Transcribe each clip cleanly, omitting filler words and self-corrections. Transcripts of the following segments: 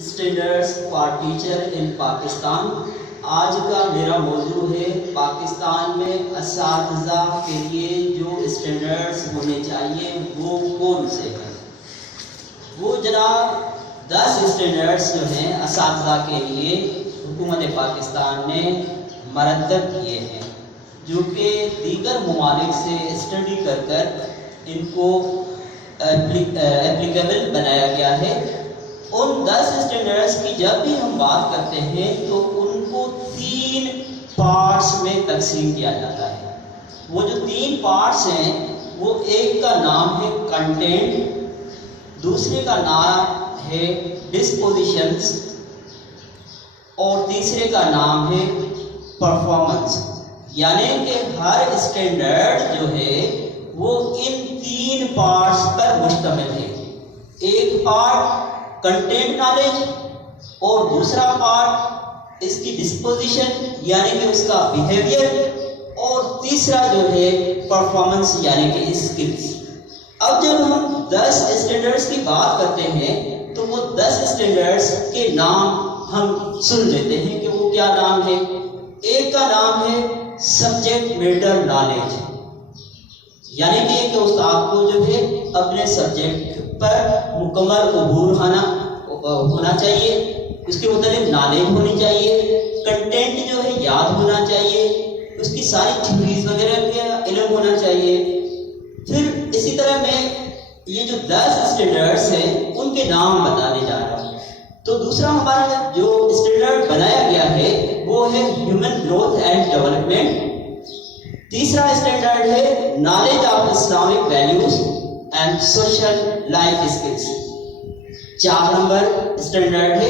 Standards for teacher ان پاکستان۔ آج کا میرا موضوع ہے پاکستان میں اساتذہ کے لیے جو اسٹینڈرڈس ہونے چاہیے وہ کون سے ہیں۔ وہ جناب 10 اسٹینڈرڈس جو ہیں اساتذہ کے لیے حکومت پاکستان نے مرتب کیے ہیں، جو کہ دیگر ممالک سے اسٹڈی کر ان کو اپلیکیبل بنایا گیا ہے۔ ان 10 اسٹینڈرڈس کی جب بھی ہم بات کرتے ہیں تو ان کو 3 پارٹس میں تقسیم کیا جاتا ہے۔ وہ جو 3 پارٹس ہیں وہ ایک کا نام ہے کنٹینٹ، دوسرے کا نام ہے ڈسپوزیشنز اور تیسرے کا نام ہے پرفارمنس۔ یعنی کہ ہر اسٹینڈرڈ جو ہے وہ ان 3 پارٹس پر مشتمل ہے۔ ایک پارٹ کنٹینٹ نالج اور دوسرا پارٹ اس کی ڈسپوزیشن یعنی کہ اس کا بیہیویئر اور تیسرا جو ہے پرفارمنس یعنی کہ اسکلز۔ اب جب ہم 10 اسٹینڈرڈس کی بات کرتے ہیں تو وہ 10 اسٹینڈرڈس کے نام ہم سن لیتے ہیں کہ وہ کیا نام ہے۔ ایک کا نام ہے سبجیکٹ میٹر نالج، یعنی کہ استاد کو جو ہے اپنے سبجیکٹ پر مکمل عبور ہونا چاہیے، اس کے متعلق نالج ہونی چاہیے، کنٹینٹ جو ہے یاد ہونا چاہیے، اس کی ساری تھیوریز وغیرہ کا علم ہونا چاہیے۔ پھر اسی طرح میں یہ جو 10 اسٹینڈرڈس ہیں ان کے نام بتانے جا رہا ہوں۔ تو دوسرا ہمارا جو اسٹینڈرڈ بنایا گیا ہے وہ ہے ہیومن گروتھ اینڈ ڈیولپمنٹ۔ تیسرا اسٹینڈرڈ ہے knowledge of Islamic values and social life skills. 4 نمبر اسٹینڈرڈ ہے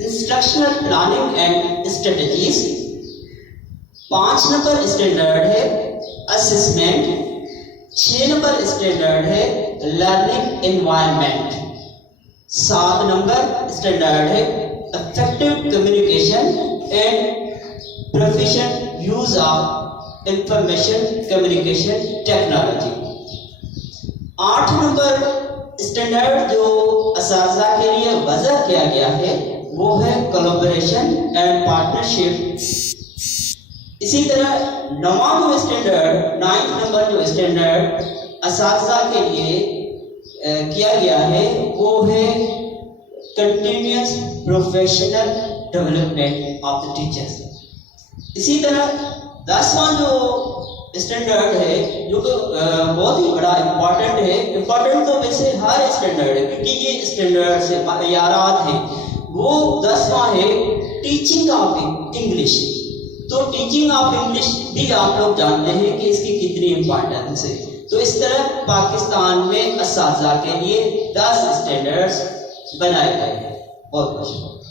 انسٹرکشنل پلاننگ اینڈ اسٹریٹجیز۔ 5 نمبر اسٹینڈرڈ ہے اسسمنٹ۔ 6 نمبر اسٹینڈرڈ ہے لرننگ انوائرمنٹ۔ 7 نمبر اسٹینڈرڈ ہے effective communication and professional use of information communication technology. 8 نمبر اسٹینڈرڈ جو اساتذہ کے لیے وضع کیا گیا ہے وہ ہے کولیبریشن اینڈ پارٹنرشپ۔ اسی طرح 9واں جو اسٹینڈرڈ 9 نمبر جو اسٹینڈرڈ اساتذہ کے لیے کیا گیا ہے وہ ہے continuous professional development of the teachers. اسی طرح 10واں جو اسٹینڈرڈ ہے جو کہ بہت ہی بڑا امپورٹنٹ ہے، امپورٹنٹ تو ویسے ہر اسٹینڈرڈ ہے کیونکہ یہ اسٹینڈرڈ سے معیارات ہیں، وہ 10واں ہے ٹیچنگ آف انگلش۔ تو ٹیچنگ آف انگلش بھی آپ لوگ جانتے ہیں کہ اس کی کتنی امپورٹنس ہے۔ تو اس طرح پاکستان میں اساتذہ کے لیے 10 اسٹینڈرڈس بنائے گئے ہیں۔ بہت بہت شکریہ۔